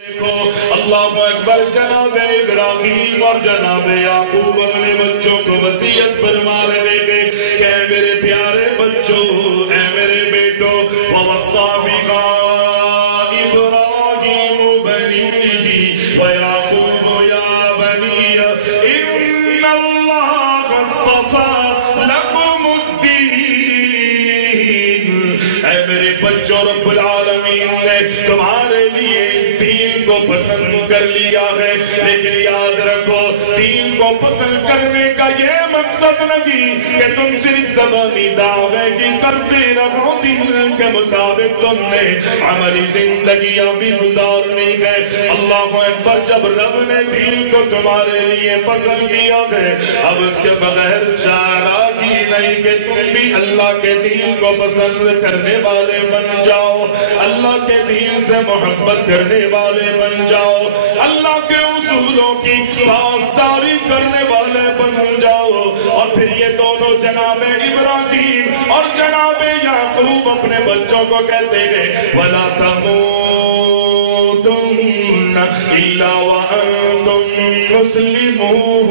دیکھو اللہ اکبر، جناب ابراہیم اور جناب یعقوب اپنے بچوں کو وصیت فرما رہے تھے کہ اے میرے پیارے بچوں، اے میرے بیٹو، وَوَصَّى بِهَا إِبْرَاهِيمُ بَنِيهِ وَيَعْقُوبُ يَا بَنِيَّ إِنَّ اللَّهَ اصْطَفَىٰ لَكُمُ الدِّينَ۔ اے میرے بچوں، رب العالمین نے تمہارے لیے دین کو پسند کر لیا ہے، لیکن یاد رکھو دین کو پسند کرنے کا یہ مقصد نہیں کہ تم صرف زبانی دعوے کی کرتے رہو، دین کے مطابق تم نے عملی زندگیاں بھی گزارنی ہے۔ اللہ اکبر، جب رب نے دین کو تمہارے لیے پسند کیا ہے، اب اس کے بغیر چارہ کی نہیں کہ تم بھی اللہ کے دین کو پسند کرنے والے بن جاؤ، اللہ کے دین سے محبت کرنے والے بن جاؤ، اللہ کے اصولوں کی پاسداری کرنے والے بن جاؤ۔ اور پھر یہ دونوں جناب ابراہیم اور جناب یعقوب اپنے بچوں کو کہتے ہیں وَلَا تَمُوتُنَّ إِلَّا وَأَنتُم مُّسْلِمُونَ۔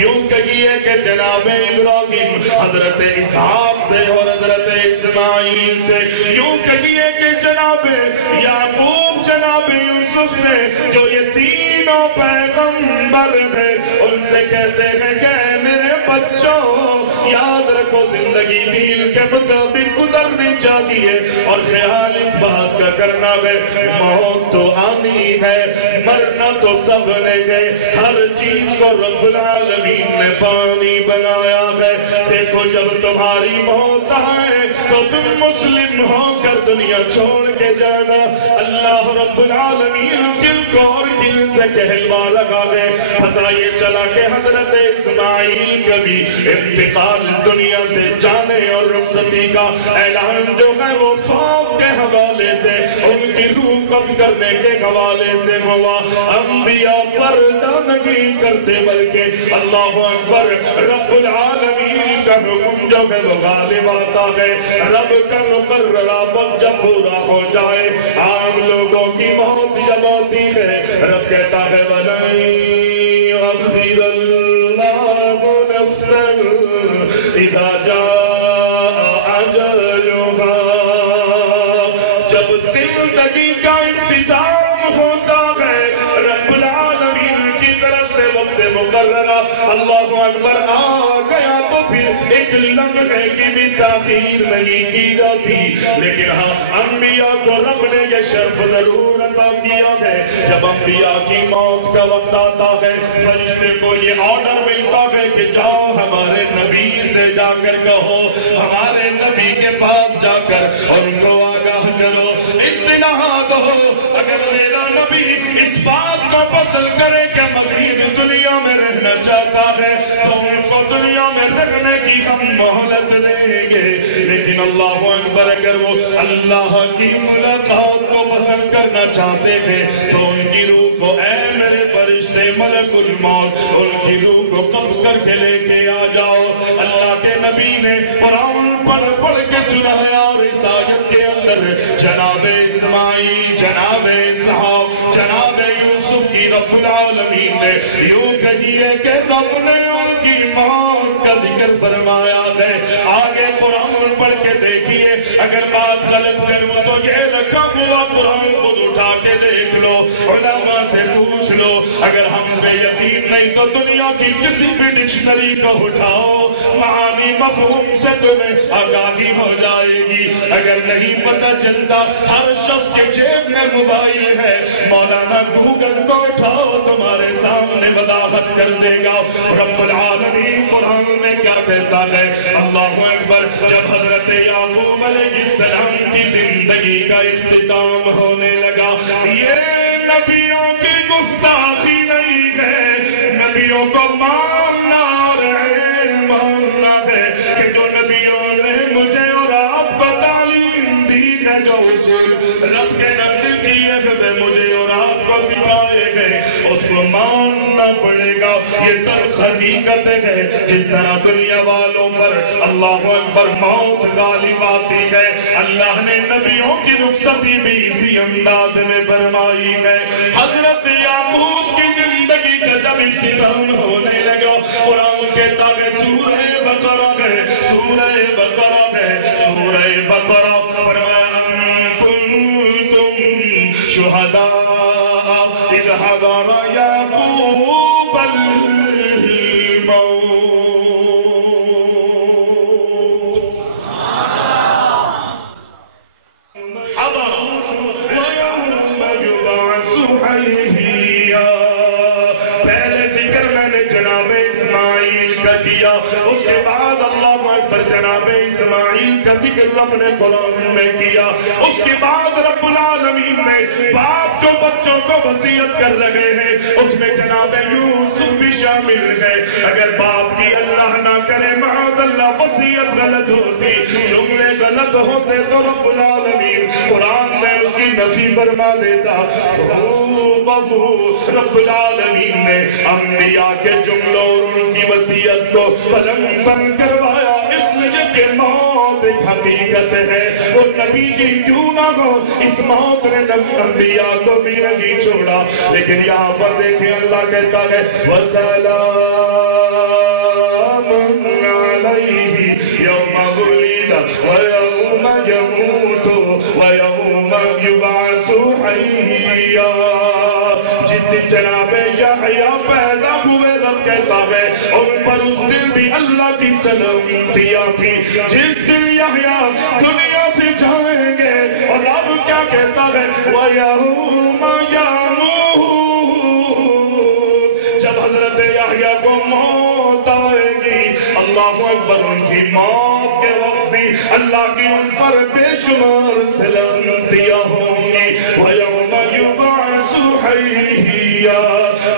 یوں کہیے کہ جناب ابراہیم حضرت اسحاق سے اور حضرت اسماعیل سے، یوں کہیے کہ جناب یعقوب جناب یوسف سے، جو یہ تینوں پیغمبر ہیں، ان سے کہتے ہیں کہ میرے بچوں یاد رکھو زندگی دین کے مطابق گزرنی چاہیے، اور خیال اس بات کا کرنا ہے موت تو آنی ہے، مرنا تو سب نے ہے، ہر چیز کو رب العالمین نے فانی بنایا ہے۔ دیکھو جب تمہاری موت آئے تو تم مسلم ہو کر دنیا چھوڑ کے جانا۔ اللہ رب العالمین دل کو اور دل سے کہلوا لگا ہے۔ پتہ یہ چلا کہ حضرت اسماعیل کا بھی انتقال دنیا سے جانے اور رخصتی کا اعلان جو ہے وہ فوت کے حوالے سے، ان کی روح قبض کرنے کے حوالے سے ہوا۔ انبیاء پردہ نہیں کرتے بلکہ اللہ اکبر رب العالمین کا حکم جو ہے وہ غالب آتا ہے۔ رب کا مقررہ وقت جب پورا ہو جائے، عام لوگوں کی موت جب ہوتی ہے، رب کہتا ہے وَلَن يُؤَخِّرَ اللَّهُ نَفْسًا إِذَا جَاءَ أَجَلُهَا۔ جب زندگی کا اختتام ہوتا ہے، رب العالمین کی طرف سے وقت مقررہ اللہ اکبر آ گیا تو پھر ایک لمحے کی بھی تاخیر نہیں کی جاتی۔ لیکن ہاں انبیاء کو رب نے یہ شرف ضرور عطا کیا ہے، جب انبیاء کی موت کا وقت آتا ہے فرشتے کو یہ آرڈر ملتا ہے کہ جاؤ ہمارے نبی سے جا کر کہو، ہمارے نبی کے پاس جا کر ان کو آگاہ کرو، اطلاع دو، اگر میرا نبی اس بات کو پسند کرے کہ مزید دنیا میں رہنا چاہتا ہے تو ان کو دنیا میں رہنے کی ہم مہلت دیں گے۔ لیکن اللہ اکبر اگر وہ اللہ کی ملاقات کو پسند کرنا چاہتے ہیں تو ان کی روح کو اے میرے فرشتے ملک الموت ان کی روح کو قبض کر کے لے کے آ جاؤ۔ اللہ کے نبی نے قرآن پڑھ پڑھ کے سنایا، اور اس آیت کے اندر جناب اسماعیل، جناب اسحاق، جناب یوسف کی رب العالمین نے یوں کہی ہے کہ رب نے ان کی موت کا ذکر فرمایا ہے۔ آگے قرآن پڑھ کے دیکھیے، اگر بات غلط کروں تو یہ رکھا ہوا قرآن خود اٹھا کے دیکھ لو، علماء سے پوچھ لو، اگر ہم پہ یقین نہیں تو دنیا کی کسی بھی ڈکشنری کو اٹھاؤ، معانی مفہوم سے تمہیں آگاہی ہو جائے گی۔ اگر نہیں پتہ چلتا، ہر شخص کے جیب میں موبائل ہے، مولانا گوگل کو اٹھاؤ تمہارے سامنے وضاحت کر دے گا۔ رب العالمین قرآن میں کیا کہتا ہے؟ اللہ اکبر، جب حضرت یعقوب علیہ السلام کی زندگی کا اختتام ہونے لگا، یہ نبیوں کی گستاخی نہیں ہے، نبیوں کو ماننا اور علم ماننا ہے کہ جو نبیوں نے مجھے اور آپ کو تعلیم دی ہے، جو اصول رب کے نزدیک دیے ہیں، مجھے اور آپ کو کو سکھائے گئے اس کو ماننا پڑے گا. یہ در حقیقت ہے. جس طرح دنیا والوں پر اللہ اکبر موت غالب آتی ہے, اللہ نے نبیوں کی رخصتی بھی اسی انداز میں فرمائی ہے. حضرت یعقوب کی زندگی کا جب اختتام ہونے لگا, قرآن کہتا ہے سورہ بقرہ ہے, سورہ بقرہ ہے, سورہ بقرہ فرمایا کنتم شہداء اذ حضر یعقوب الموت. حضر ویوم یبعث حیّا. پہلے ذکر میں نے جناب اسماعیل کا کیا, اس کے بعد اللہ اکبر جناب اسماعیل کا ذکر رب نے قرآن میں کیا. اس کے بعد رب العالمین نے باپ جو بچوں کو وصیت کر رہے ہیں اس میں جناب یوسف بھی شامل ہے. اگر باپ کی اللہ نہ کرے معاذ اللہ وصیت غلط ہوتی, جملے غلط ہوتے تو رب العالمین قرآن میں اس کی نفی فرما دیتا. رب العالمین نے انبیاء کے جملوں اور ان کی وصیت کو قلم بند کروایا, اس لیے کہ موت ایک حقیقت ہے. وہ نبی کی کیوں نہ ہو, اس موت نے انبیاء کو بھی نہیں چھوڑا. لیکن یہاں پر دیکھیں اللہ کہتا ہے وَسَلَامٌ عَلَيْهِ يَوْمَ وُلِدَ وَيَوْمَ يَمُوتُ وَيَوْمَ يُبْعَثُ حَيًّا. جس دن جناب یحییٰ پیدا ہوئے رب کہتا ہے ان پر اس دن بھی اللہ کی سلامتیاں تھی. جس دن یحییٰ دنیا سے جائیں گے اور رب کیا کہتا ہے وَيَوْمَ يَمُوتُ, جب حضرت یحییٰ کو موت آئے گی اللہ اکبر ان کی موت کے وقت بھی اللہ کی ان پر بے شمار سلامتیاں ہوں گی. وَيَوْمَ يُبْعَثُ حَيًّا.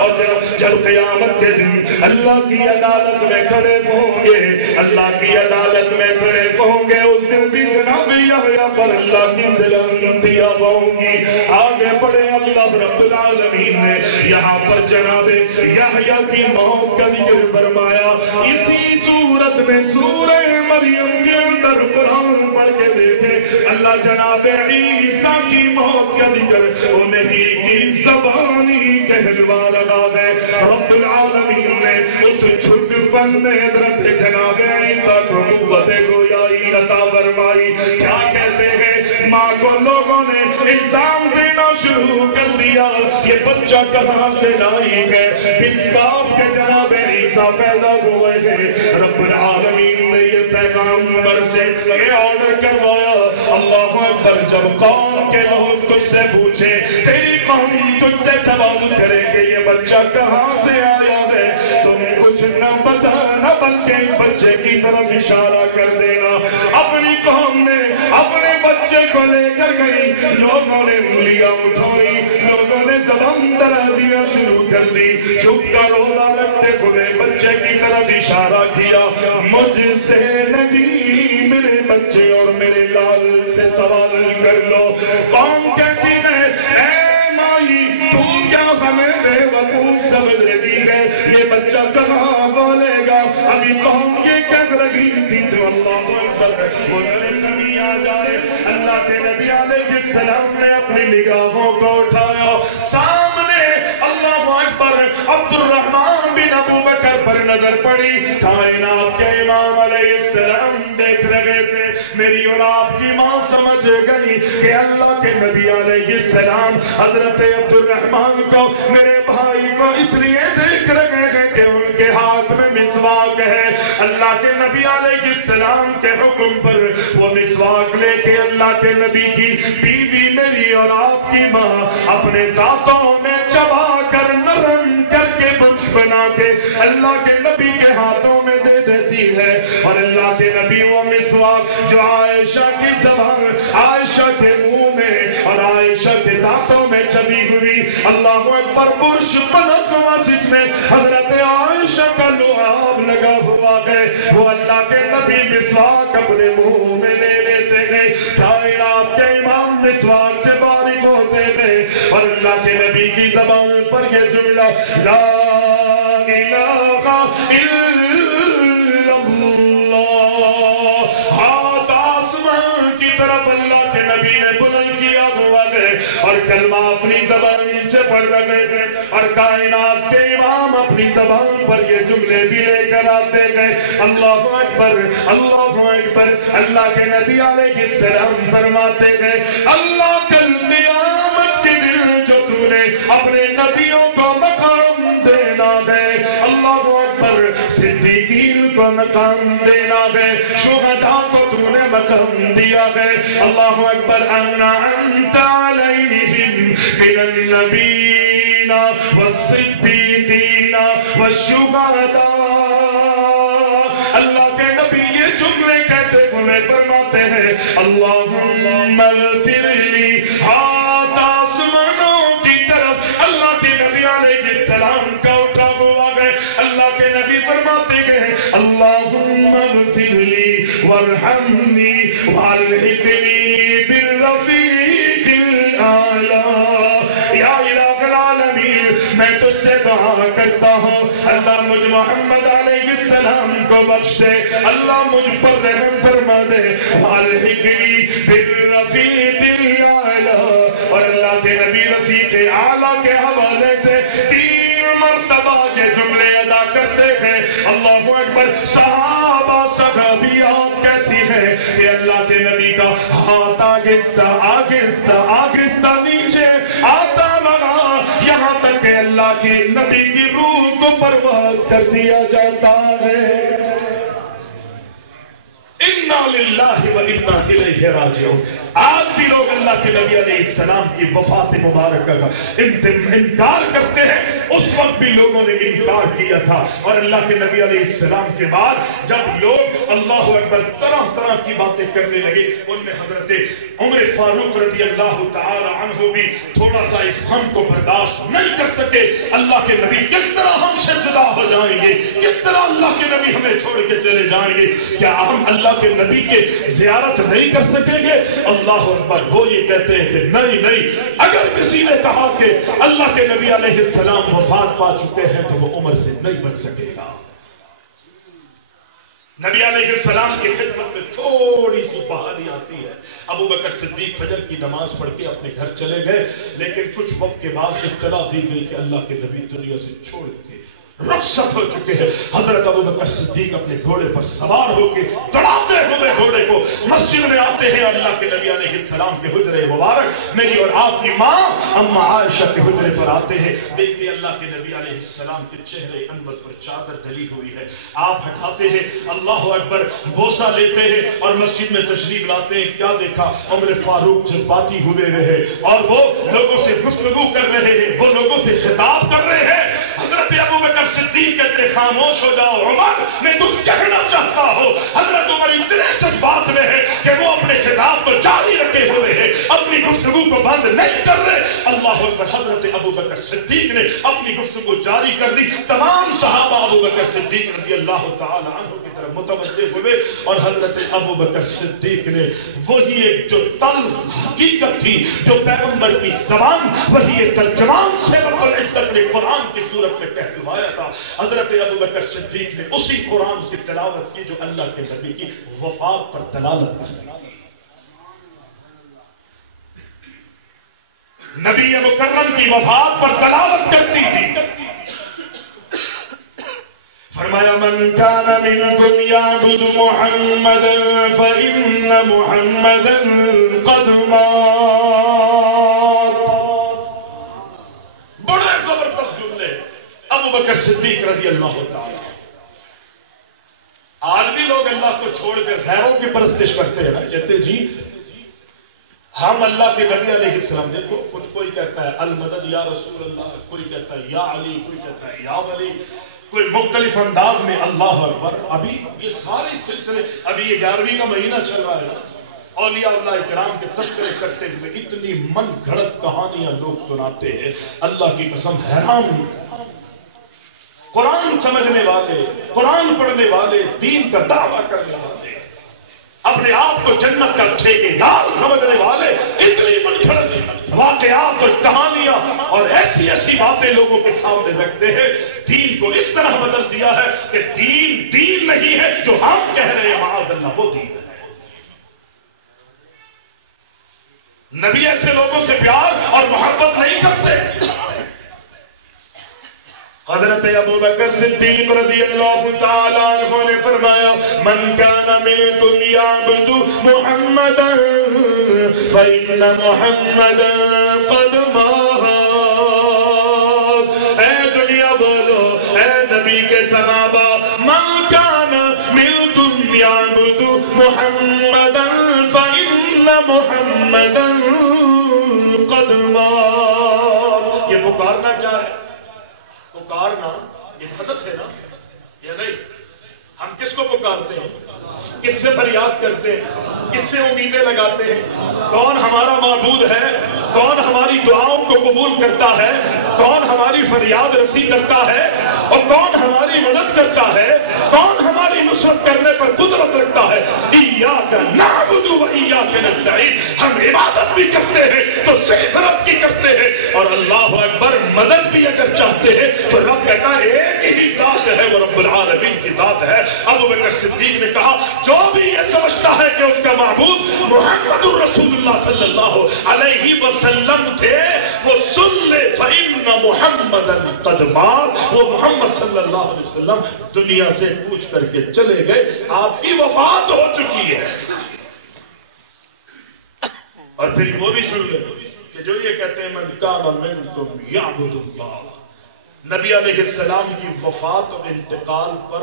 اور جب قیامت کے دن اللہ کی عدالت میں کھڑے ہوں گے, اللہ کی عدالت میں کھڑے ہوں گے, اس دن بھی جناب یحییٰ پر اللہ کی سلامتیاں ہوں گی. آگے بڑھے اللہ رب العالمین نے یہاں پر جناب یحییٰ کی موت کا ذکر فرمایا. اسی صورت میں سورہ مریم کے اندر قرآن پڑھ کے دیکھے اللہ جناب عیسیٰ کی موت کا ذکر انہیں کی زبانی کہلوا رہا ہے. رب العالمین نے اس چھٹپن میں حضرت جناب عیسیٰ کو قوت گویائی عطا فرمائی. کیا کہتے ہیں, ماں کو لوگوں نے الزام دینا شروع کر دیا یہ بچہ کہاں سے لائی ہے, بن باپ کے جناب عیسیٰ پیدا ہوئے ہیں. رب العالمین نے یہ پیغمبر سے یہ آرڈر کروایا اللہ اکبر جب قوم کے لوگ تجھ سے پوچھے, تیری قوم تجھ سے سوال کرے کہ یہ بچہ کہاں سے آیا ہے, تمہیں کچھ نہ بتانا بلکہ بچے کی طرف اشارہ کر دینا. اپنی قوم نے اپنے بچے کو لے کر گئی, لوگوں نے انگلیاں اٹھائی, لوگوں نے زبان درازیاں شروع کر دی, چھپ کر روزہ رکھتے ہوئے بچے کی طرف اشارہ کیا, مجھ سے نہیں میرے بچے اور میرے لال سے سوال کر لو. قوم کہتی ہے اے مائی تو کیا ہمیں بے وقوف سمجھ رہی ہے, یہ بچہ کہاں بولے گا. ابھی قوم یہ کہہ رہی تھی تو اللہ اکبر وہ نبی آ جائے. اللہ کے نبی علیہ السلام نے اپنی نگاہوں کو اٹھایا, سامنے اللہ اکبر عبد الرحمن بن ابو بکر پر نظر پڑی. کائنات کے امام علیہ السلام دیکھ رہے تھے. میری اور آپ کی ماں سمجھ گئی کہ اللہ کے نبی علیہ السلام حضرت عبد الرحمن کو میرے بھائی کو اس لیے دیکھ رہے ہیں کہ ان کے ہاتھ میں مسواک ہے. اللہ کے نبی علیہ السلام کے حکم پر وہ مسواک لے کے اللہ کے نبی کی بیوی میری اور آپ کی ماں اپنے دانتوں میں چبا کر نرم کر کے برش بنا کے اللہ کے نبی کے ہاتھوں میں دے دیتی ہے. اور اللہ کے نبی وہ مسواک جو عائشہ کی زبان, عائشہ کے منہ میں اور عائشہ کے دانتوں میں چبی ہوئی اللہ اکبر برش بنا ہوا جس میں حضرت عائشہ کا لعاب لگا ہوا ہے, وہ اللہ کے نبی مسواک اپنے منہ میں لے لیتے ہیں. کائنات کے امام مسواک سے فارغ ہو ہوتے ہیں اور اللہ کے نبی کی زبان پر یہ جملہ لا الہ الا اللہ، ہاتھ آسمان کی طرف اللہ کے نبی نے بلند کیا ہوا ہے اور کلمہ اپنی زبان سے پڑھ رہے تھے اور کائنات کے امام اپنی زبان پر یہ جملے بھی لے کر آتے گئے اللہ اکبر اللہ اکبر۔ اللہ کے نبی علیہ السلام فرماتے گئے اللہ کل قیامت کے دن جو تو نے اپنے نبیوں کو مقام دینا ہے اللہ اکبر، صدیقین کو مقام دینا ہے، شہداء کو تو نے مقام دیا ہے اللہ اکبر۔ انعمت علیہم من النبیین والصدیقین والشہداء۔ اللہ کے نبی یہ جملے کہتے ہوئے فرماتے ہیں اللہم اغفر لی، ہاتھ آسمانوں کی طرف اللہ کے نبی علیہ السلام کا اٹھا ہوا ہے، اللہ کے نبی فرماتے ہیں اللہم اغفر لی وارحمنی والحقنی بالرفیق الاعلی۔ یا الہ العالمین میں تجھ سے دعا کرتا ہوں اللہ مجھ محمد علیہ السلام کو بخش دے، اللہ مجھ پر رحم فرما دے، والحقنی بالرفیق الاعلی۔ اور اللہ کے نبی رفیق اعلی کے حوالے سے 3 مرتبہ یہ جملے ادا کرتے ہیں اللہ اکبر۔ صحابہ صحابیات کہتی ہیں کہ اللہ کے نبی کا ہاتھ آہستہ آہستہ آہستہ نیچے آتا رہا یہاں تک کہ اللہ کے نبی کی روح کو پرواز کر دیا جاتا ہے۔ اِنَّا لِلَّهِ وَإِنَّا إِلَيْهِ راجعون۔ آج بھی لوگ اللہ کے نبی علیہ السلام کی وفات مبارکہ کا انکار کرتے ہیں، اس وقت بھی لوگوں نے انکار کیا تھا اور اللہ کے نبی علیہ السلام کے بعد جب لوگ اللہ اکبر طرح طرح کی باتیں کرنے لگے ان میں حضرت عمر فاروق رضی اللہ تعالی عنہ بھی تھوڑا سا اس غم کو برداشت نہیں کر سکے۔ اللہ کے نبی کس طرح ہم سے جدا ہو جائیں گے، کس طرح اللہ کے نبی ہمیں چھوڑ کے چلے جائیں گے، کیا ہم اللہ کے نبی کے زیارت نہیں کر سکیں گے؟ اللہ اکبر۔ وہ یہ کہتے ہیں کہ نہیں نہیں، اگر کسی نے کہا کہ اللہ کے نبی علیہ السلام وفات پا چکے ہیں تو وہ عمر سے نہیں بچ سکے گا۔ نبی علیہ السلام کی خدمت میں تھوڑی سی بحالی آتی ہے۔ ابو بکر صدیق فجر کی نماز پڑھ کے اپنے گھر چلے گئے، لیکن کچھ وقت کے بعد اطلاع دی گئی کہ اللہ کے نبی دنیا سے چھوڑ کے رخصت ہو چکے ہیں۔ حضرت ابو بکر صدیق اپنے گھوڑے پر سوار ہو کے دوڑاتے ہوئے گھوڑے کو مسجد میں آتے ہیں، اللہ کے نبی علیہ السلام کے حجرے مبارک میری اور آپ کی ماں اما عائشہ کے حجرے پر آتے ہیں، دیکھتے اللہ کے نبی علیہ السلام کے چہرے انور پر چادر ڈلی ہوئی ہے، آپ ہٹاتے ہیں اللہ اکبر، بوسہ لیتے ہیں اور مسجد میں تشریف لاتے ہیں۔ کیا دیکھا؟ عمر فاروق جذباتی ہوئے رہے اور وہ لوگوں سے گفتگو کر رہے ہیں، وہ لوگوں سے خطاب کر رہے ہیں۔ حضرت ابو بکر صدیق کہتے خاموش ہو جاؤ عمر، میں کچھ کہنا چاہتا ہوں۔ حضرت عمر اتنے جذبات میں ہے کہ وہ اپنے خطاب کو جاری رکھے ہوئے ہیں، اپنی گفتگو کو بند نہیں کر رہے۔ اللہ اکبر۔ حضرت ابو بکر صدیق نے اپنی گفتگو جاری کر دی، تمام صحابہ ابو بکر صدیق رضی اللہ تعالی عنہ کی طرف متوجہ ہوئے اور حضرت ابو بکر صدیق نے وہی ایک جو تلخ حقیقت تھی، جو پیغمبر کی زبان وہی ایک ترجمان سے رب العزت نے قرآن کی صورت میں کہلوایا تھا، حضرت ابو بکر صدیق نے اسی قرآن کی تلاوت کی جو اللہ کے نبی کی وفات پر دلالت کرتی تھی۔ نبی مکرم کی وفات پر دلالت کرتی تھی۔ فرمایا من کان منکم یعبد محمدا فإن محمدا قد مات۔ بڑے زبردست جملے ابو بکر صدیق رضی اللہ تعالی۔ آج بھی لوگ اللہ کو چھوڑ کر غیروں کی پرستش کرتے ہیں، کہتے جی ہم اللہ کے نبی علیہ السلام، دیکھو کچھ کوئی کہتا ہے المدد یا رسول اللہ، کوئی کہتا ہے یا علی، کوئی کہتا ہے یا ولی، کوئی مختلف انداز میں اللہ اکبر۔ ابھی یہ سارے سلسلے، ابھی یہ 11ویں کا مہینہ چل رہا ہے، اولیاء اللہ کرام کے تذکرے کرتے ہوئے اتنی من گھڑت کہانیاں لوگ سناتے ہیں، اللہ کی قسم حیران۔ قرآن سمجھنے والے، قرآن پڑھنے والے، دین کا دعویٰ کرنے والے، اپنے آپ کو جنت کا ٹھیکیدار سمجھنے والے اتنی من گھڑت واقعات ایسی ایسی باتیں لوگوں کے سامنے رکھتے ہیں. دین کو اس طرح بدل دیا ہے کہ دین دین نہیں ہے. جو ہم کہہ رہے ہیں معاذ اللہ وہ دین ہے. نبی ایسے لوگوں سے پیار اور محبت نہیں کرتے. حضرت ابو بکر صدیق رضی اللہ تعالی عنہ نے فرمایا من کان منکم یعبد محمدا فإن محمدا قد مات. اے دنیا بولو اے نبی کے صحابہ من کان منکم یعبد محمدا فإن محمدا قد مات. یہ پکارنا کیا ہے؟ پکارنا یہ مدد ہے نا یا نہیں؟ ہم کس کو پکارتے ہیں؟ کس سے فریاد کرتے ہیں؟ کس سے امیدیں لگاتے ہیں؟ کون ہمارا معبود ہے؟ کون ہماری دعاؤں کو قبول کرتا ہے؟ کون ہماری فریاد رسی کرتا ہے؟ اور کون ہماری مدد کرتا ہے؟ کون ہماری نصرت کرنے پر قدرت رکھتا ہے؟ ایاک نعبد و ایاک نستعین. ہم عبادت بھی کرتے ہیں تو صرف رب کی کرتے ہیں, اور اللہ اکبر مدد بھی اگر چاہتے ہیں تو رب کہتا ہے ایک ہی ذات ہے, وہ رب العالمین کی ذات ہے. ابو بکر صدیق نے کہا جو بھی یہ سمجھتا ہے کہ اس کا معبود محمد الرسول اللہ صلی اللہ علیہ وسلم تھے وہ سن لے فإن محمدا قد مات. وہ محمد صلی اللہ علیہ وسلم دنیا سے کوچ کر کے چلے گئے, آپ کی وفات ہو چکی ہے. اور پھر وہ بھی سن لے کہ جو یہ کہتے ہیں من کان منکم یعبد اللہ, نبی علیہ السلام کی وفات اور انتقال پر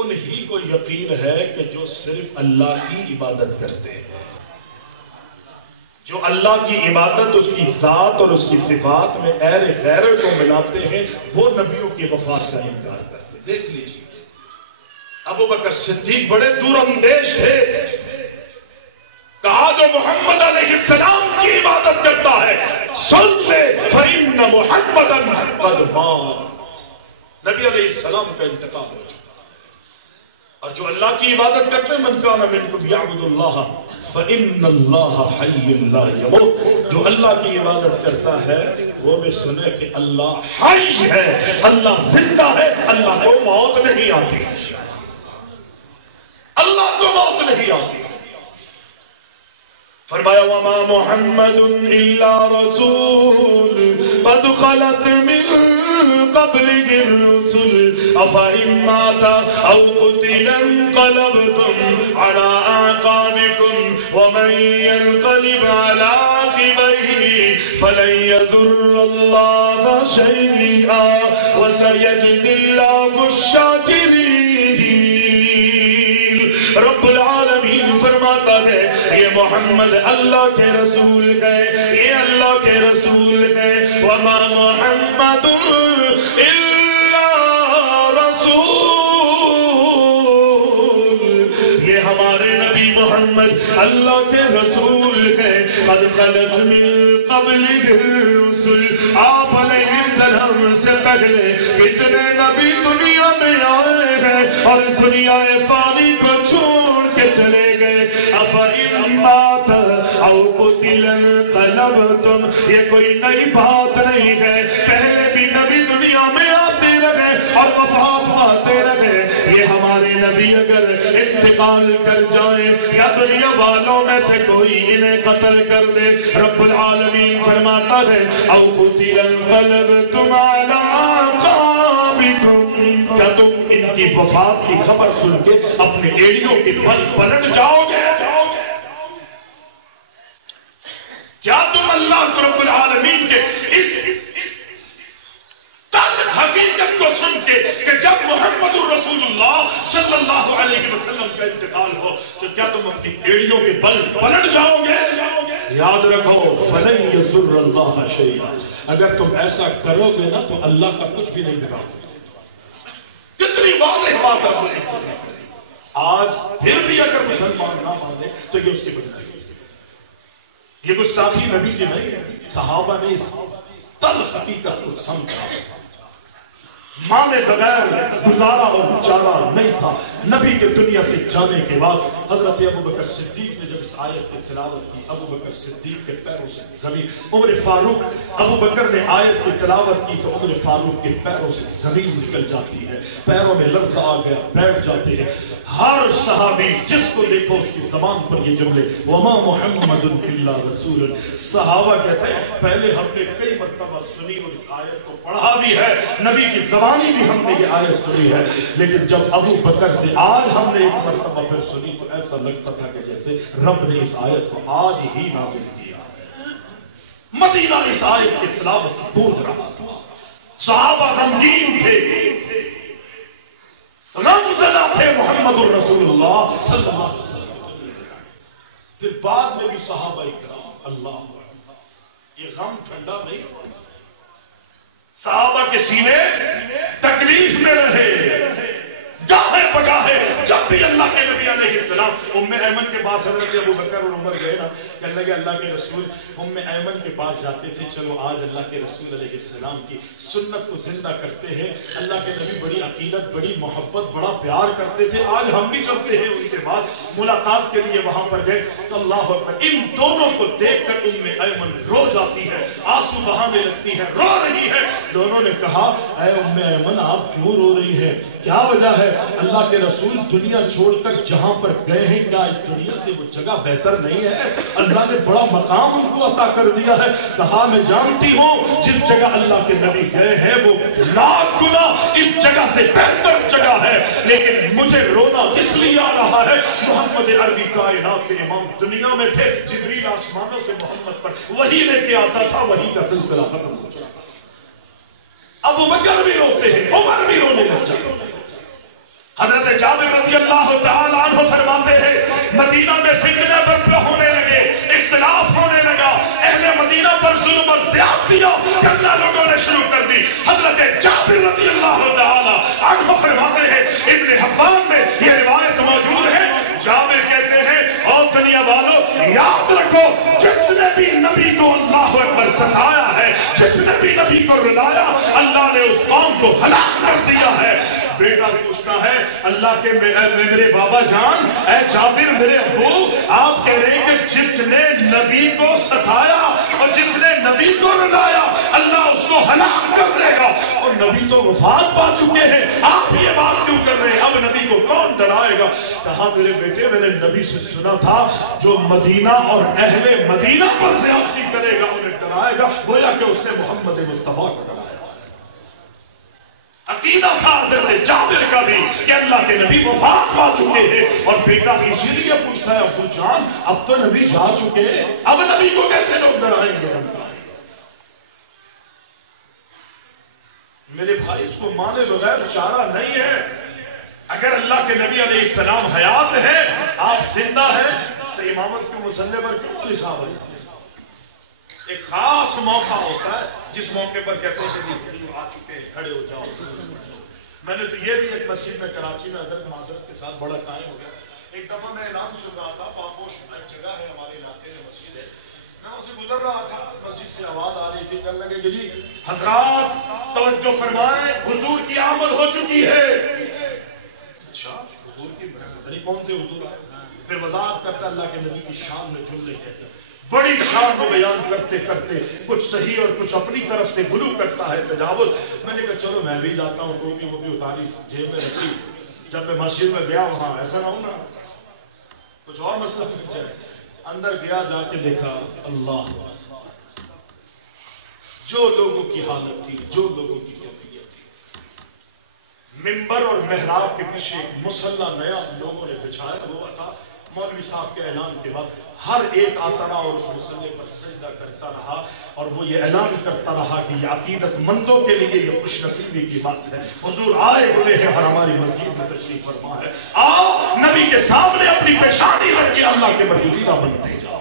انہی کو یقین ہے کہ جو صرف اللہ کی عبادت کرتے ہیں. جو اللہ کی عبادت اس کی ذات اور اس کی صفات میں غیر کو ملاتے ہیں وہ نبیوں کی وفات کا انکار کرتے ہیں. دیکھ لیجیے ابو بکر صدیق بڑے دور اندیش تھے. کہا جو محمد علیہ السلام کی عبادت کرتا ہے سن لے فإن محمدا قد مات. نبی علیہ السلام کا انتقال ہو چکا. اور جو اللہ کی عبادت کرتے ہیں من کان منکم یعبد اللہ فإن اللہ حی لا یموت. جو اللہ کی عبادت کرتا ہے وہ بھی سنے کہ اللہ حی ہے, اللہ زندہ ہے, اللہ کو موت نہیں آتی, اللہ کو موت نہیں آتی. فرمایا وما محمد الا رسول قد خلت من قبله الرسل افإن مات او قتل انقلبتم على اعقابكم ومن ينقلب على عقبيه فلن يضر الله شيئا وسيجزي الله الشاكرين. رب العالمین فرماتا ہے یہ محمد اللہ کے رسول ہے, یہ اللہ کے رسول ہے. وما محمد الا رسول, یہ ہمارے نبی محمد اللہ کے رسول ہے. قد خلت من قبلہ الرسل, آپ علیہ السلام سے پہلے کتنے نبی دنیا میں آئے ہیں اور دنیا فانی کو چھوڑ کے چلے گئے. افإن مات او قتل انقلبتم, یہ کوئی نئی بات نہیں ہے, پہلے بھی نبی دنیا میں آتے رہے اور وفات پاتے رہے. یہ ہمارے نبی اگر انتقال کر جائیں یا دنیا والوں میں سے کوئی انہیں قتل کر دے, رب العالمین فرماتا ہے او قتل انقلبتم علی اعقابکم, کیا تم ان کی وفات کی خبر سن کے اپنے ایڑیوں کے بل پلٹ جاؤ گے؟ کیا تم اللہ رب العالمین کے اس حقیقت کو سن کے کہ جب محمد الرسول اللہ صلی اللہ علیہ وسلم کا انتقال ہو تو کیا تم اپنی ایڑیوں کے بل پلٹ جاؤ گے؟ یاد رکھو فلن یضر اللہ شیئا, اگر تم ایسا کرو گے نا تو اللہ کا کچھ بھی نہیں بگاڑ سکتے. کتنی واضح بات ہے. آج پھر بھی اگر مسلمان نہ مانے تو یہ اس کی وجہ سے, یہ گستاخی نبی کی نہیں ہے. صحابہ نے اس تلخ حقیقت کو سمجھا. مانے بغیر گزارا اور چارہ نہیں تھا۔ نبی کے دنیا سے جانے کے بعد حضرت ابوبکر صدیق نے جب اس آیت کی تلاوت کی، ابوبکر صدیق کے پیروں سے زمین، عمر فاروق ابوبکر نے آیت کی تلاوت کی تو عمر فاروق کے پیروں سے زمین نکل جاتی ہے، پیروں میں لرز آ گیا، بیٹھ جاتے ہیں۔ ہر صحابی جس کو دیکھو اس کی زبان پر یہ جملے وما محمد الا رسول، صحابہ کہتے ہیں پہلے ہم نے کئی مرتبہ سنی اور اس آیت کو پڑھا بھی ہے، نبی کی زبانی بھی ہم نے یہ آیت سنی ہے، لیکن جب ابو بکر سے آج ہم نے ایک مرتبہ پھر سنی تو ایسا لگتا تھا کہ جیسے رب نے اس آیت کو آج ہی نازل کیا ہے۔ مدینہ اس آیت کی تلاوت سے گونج رہا تھا، صحابہ غمگین تھے، غمزدہ تھے محمد الرسول اللہ صلی اللہ علیہ وسلم۔ پھر بعد میں بھی صحابہ اکرام، اللہ یہ غم ٹھنڈا نہیں ہوا، صحابہ کے سینے تکلیف میں رہے، گاہے بگاہے جب بھی اللہ کے نبی علیہ السلام ام ایمن کے پاس حضرت ابو بکر اور عمر گئے نا، کہنے لگے اللہ کے رسول، ام ایمن کے پاس جاتے تھے، چلو آج اللہ کے رسول علیہ السلام کی سنت کو زندہ کرتے ہیں، اللہ کے نبی بڑی عقیدت، بڑی محبت، بڑا پیار کرتے تھے، آج ہم بھی چلتے ہیں ان کے بعد ملاقات کے لیے وہاں پر گئے تو اللہ اکبر، ان دونوں کو دیکھ کر ام ایمن رو جاتی ہے، آنسو بہانے لگتی ہے، رو رہی ہے۔ دونوں نے کہا اے ام ایمن آپ کیوں رو رہی ہیں، کیا وجہ ہے؟ اللہ کے رسول دنیا چھوڑ کر جہاں پر گئے ہیں کیا اس دنیا سے وہ جگہ بہتر نہیں ہے؟ اللہ نے بڑا مقام ان کو عطا کر دیا ہے۔ کہا میں جانتی ہوں جس جگہ اللہ کے نبی گئے ہیں وہ لاکھ گنا اس جگہ سے بہتر جگہ ہے، لیکن مجھے رونا اس لیے آ رہا ہے محمد عربی کائنات کے امام دنیا میں تھے، جبریل آسمانوں سے محمد تک وہی لے کے آتا تھا، وہی کا سلسلہ ختم ہو چکا۔ ابو بکر بھی روتے ہیں، عمر بھی رونے لگ جاتے ہیں۔ حضرت جابر رضی اللہ تعالی عنہ فرماتے ہیں مدینہ میں فتنے برپا ہونے لگے، اختلاف ہونے لگا، اہل مدینہ پر ظلم اور زیادتیاں کرنا لوگوں نے شروع کر دی۔ حضرت جابر رضی اللہ تعالی عنہ فرماتے ہیں، ابن حبان میں یہ روایت موجود ہے، جابر کہتے ہیں اور دنیا والوں یاد رکھو جس نے بھی نبی کو اللہ اکبر ستایا ہے، جس نے بھی نبی کو رلایا، اللہ نے اس قوم کو ہلاک کر دیا ہے۔ بیٹا پوچھتا ہے اللہ کے میرے بابا جان، اے جابر میرے ابو، آپ کہہ رہے ہیں کہ جس نے نبی کو ستایا اور جس نے نبی کو رلایا اللہ اس کو ہلاک کر دے گا، اور نبی تو وفات پا چکے ہیں، آپ یہ بات کیوں کر رہے ہیں؟ اب نبی کو کون ڈرائے گا؟ کہا میرے بیٹے میں نے نبی سے سنا تھا جو مدینہ اور اہل مدینہ پر زیادتی کرے گا انہیں ڈرائے گا، گویا کہ اس نے محمد مصطفیٰ کو ڈرایا۔ عقیدہ تھا حضرت جابر کا بھی کہ اللہ کے نبی وفات پا چکے ہیں، اور بیٹا اسی لیے پوچھتا ہے ابو جان اب تو نبی جا چکے ہیں، اب نبی کو کیسے لوگ ڈرائیں گے؟ میرے بھائی اس کو مانے بغیر چارہ نہیں ہے۔ اگر اللہ کے نبی علیہ السلام حیات ہیں، آپ زندہ ہیں، تو امامت کے مسلح پر کیوں نصاب ہے؟ ایک خاص موقع ہوتا ہے جس موقع پر کہتے ہیں کہ آ چکے ہیں، کھڑے ہو جاؤ۔ میں نے تو یہ بھی ایک مسجد میں کراچی میں حضرت معذرت کے ساتھ بڑا قائم ہو گیا، ایک دفعہ میں اعلان سن رہا تھا، پاپوش ایک جگہ ہے ہمارے علاقے میں مسجد ہے، میں وہاں سے گزر رہا تھا، مسجد سے آواز آ رہی تھی، کہنے لگے کہ جی حضرات توجہ فرمائیں حضور کی آمد ہو چکی ہے۔ اچھا حضور کی پتہ کون سے حضور آئے؟ پھر وضاحت کرتا اللہ کے نبی کی شان میں جملے کہتے ہیں، بڑی شان کو بیان کرتے کرتے کچھ صحیح اور کچھ اپنی طرف سے غلو کرتا ہے، تجاوز۔ میں نے کہا چلو میں بھی جاتا ہوں، ٹوپی ووپی اتاری جیب میں رکھی، جب میں مسجد میں گیا وہاں ایسا نہ ہونا کچھ اور مسئلہ پوچھا ہے، اندر گیا، جا کے دیکھا اللہ جو لوگوں کی حالت تھی، جو لوگوں کی کیفیت تھی، منبر اور محراب کے پیچھے ایک مصلی نیا لوگوں نے بچھایا ہوا تھا۔ مولوی صاحب کے اعلان کے بعد ہر ایک آتا رہا اور اس مصلی پر سجدہ کرتا رہا، اور وہ یہ اعلان کرتا رہا کہ یہ عقیدت مندوں کے لیے یہ خوش نصیبی کی بات ہے، حضور آئے ہوئے ہیں اور ہماری مسجد میں تشریف فرما ہے، آؤ نبی کے سامنے اپنی پیشانی رکھ کے اللہ کے برگزیدہ بنتے جاؤ۔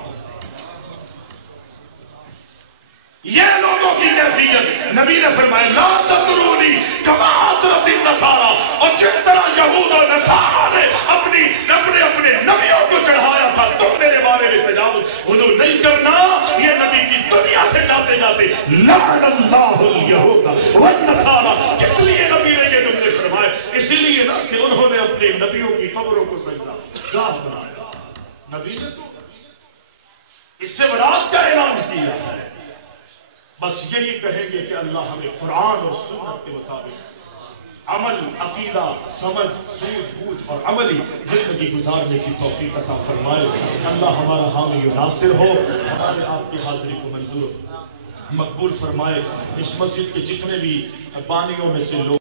یہ لوگوں کی کیفیت، نبی نے فرمایا لا تطرونی کما اطرت النصارى، اور جس طرح یہود اور نصارہ نے اپنے نبیوں کو چڑھایا تھا تم میرے بارے میں تجاوز حضور نہیں کرنا۔ یہ نبی کی دنیا سے جاتے جاتے لعن اللہ الیہود والنصارى، کس لیے نبی اسی لیے نا کہ انہوں نے اپنے نبیوں کی قبروں کو سجدہ گاہ بنایا. نبی نے تو اس سے برات کا اعلان کیا ہے. بس یہی کہیں گے کہ اللہ ہمیں قرآن اور سنت کے مطابق عمل، عقیدہ، سمجھ، سوچ بوجھ اور عملی زندگی گزارنے کی توفیق عطا فرمائے. اللہ ہمارا حامی و ناصر ہو. ہمارے آپ کی حاضری کو منظور مقبول فرمائے. اس مسجد کے جتنے بھی بانیوں میں سے لوگ